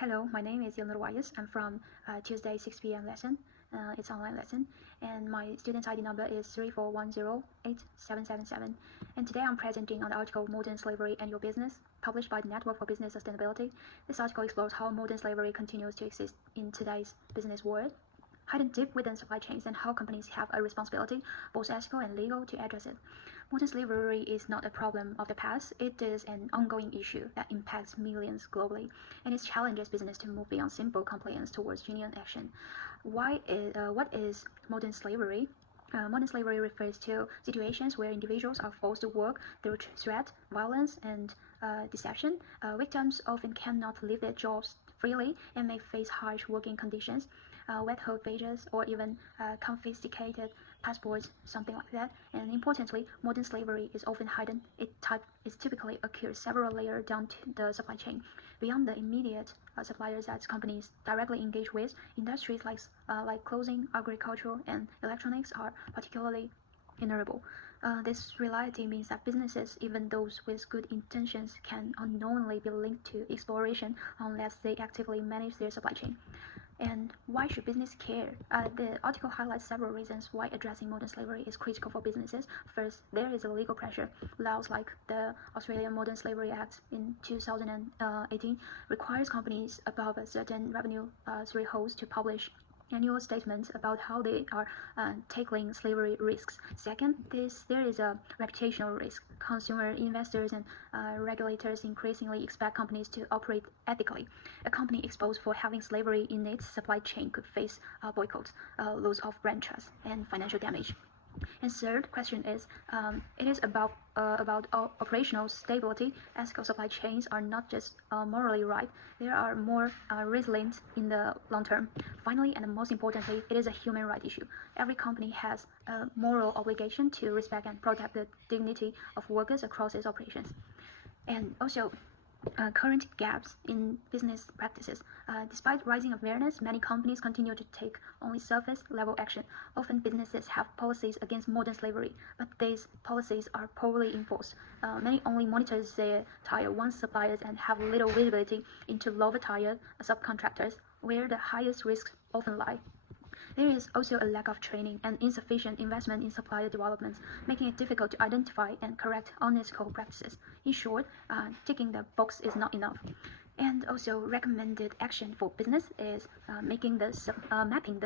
Hello, my name is Yilnur Wayas. I'm from Tuesday 6 p.m. lesson. It's online lesson, and my student ID number is 34108777. And today I'm presenting on the article Modern Slavery and Your Business, published by the Network for Business Sustainability. This article explores how modern slavery continues to exist in today's business world, hidden deep within supply chains, and how companies have a responsibility, both ethical and legal, to address it. Modern slavery is not a problem of the past, it is an ongoing issue that impacts millions globally, and it challenges business to move beyond simple compliance towards genuine action. What is modern slavery? Modern slavery refers to situations where individuals are forced to work through threat, violence, and deception. Victims often cannot leave their jobs freely and may face harsh working conditions, withheld wages, or even confiscated passports, something like that. And importantly, modern slavery is often hidden. It typically occurs several layers down to the supply chain. Beyond the immediate suppliers that companies directly engage with, industries like clothing, agriculture, and electronics are particularly vulnerable. This reality means that businesses, even those with good intentions, can unknowingly be linked to exploration unless they actively manage their supply chain. And why should business care? The article highlights several reasons why addressing modern slavery is critical for businesses. First, there is a legal pressure. Laws like the Australian Modern Slavery Act in 2018 requires companies above a certain revenue threshold to publish annual statements about how they are tackling slavery risks. Second, there is a reputational risk. Consumer investors and regulators increasingly expect companies to operate ethically. A company exposed for having slavery in its supply chain could face boycotts, loss of brand trust, and financial damage. And third question is, it is about operational stability. Ethical supply chains are not just morally right, they are more resilient in the long term. Finally, and most importantly, it is a human right issue. Every company has a moral obligation to respect and protect the dignity of workers across its operations. And also, current gaps in business practices. Despite rising awareness, many companies continue to take only surface-level action. Often businesses have policies against modern slavery, but these policies are poorly enforced. Many only monitor their Tier 1 suppliers and have little visibility into lower-tier subcontractors, where the highest risks often lie. There is also a lack of training and insufficient investment in supplier development, making it difficult to identify and correct unethical practices. In short, ticking the box is not enough. And also, recommended action for business is mapping the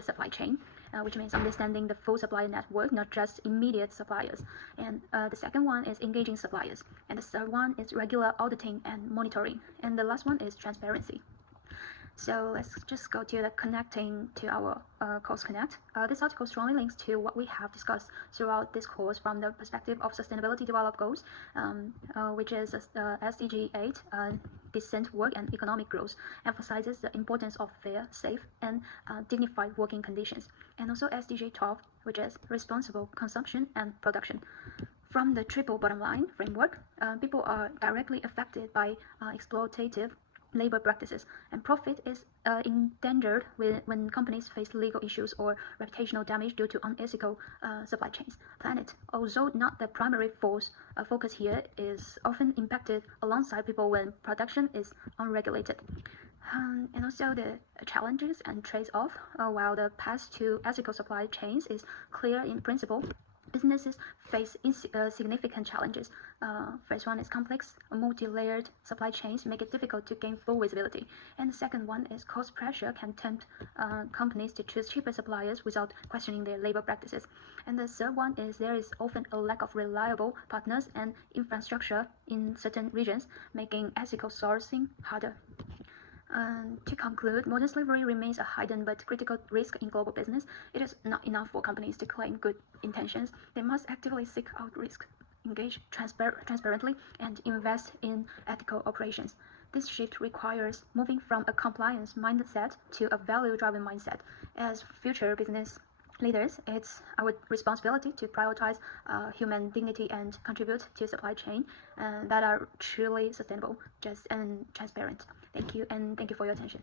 supply chain, which means understanding the full supplier network, not just immediate suppliers. And the second one is engaging suppliers. And the third one is regular auditing and monitoring. And the last one is transparency. So let's just go to the connecting to our course Connect. This article strongly links to what we have discussed throughout this course from the perspective of Sustainability Development Goals, which is SDG 8, decent work and economic growth, emphasizes the importance of fair, safe, and dignified working conditions. And also SDG 12, which is responsible consumption and production. From the triple bottom line framework, people are directly affected by exploitative labor practices, and profit is endangered when companies face legal issues or reputational damage due to unethical supply chains. Planet, although not the primary focus here, is often impacted alongside people when production is unregulated. And also the challenges and trade-off. While the path to ethical supply chains is clear in principle, businesses face significant challenges. First one is complex, multi-layered supply chains make it difficult to gain full visibility. And the second one is cost pressure can tempt companies to choose cheaper suppliers without questioning their labor practices. And the third one is there is often a lack of reliable partners and infrastructure in certain regions, making ethical sourcing harder. To conclude, modern slavery remains a hidden but critical risk in global business. It is not enough for companies to claim good intentions. They must actively seek out risk, engage transparently, and invest in ethical operations. This shift requires moving from a compliance mindset to a value-driven mindset. As future business leaders, it's our responsibility to prioritize human dignity and contribute to supply chain that are truly sustainable, just and transparent. Thank you, and thank you for your attention.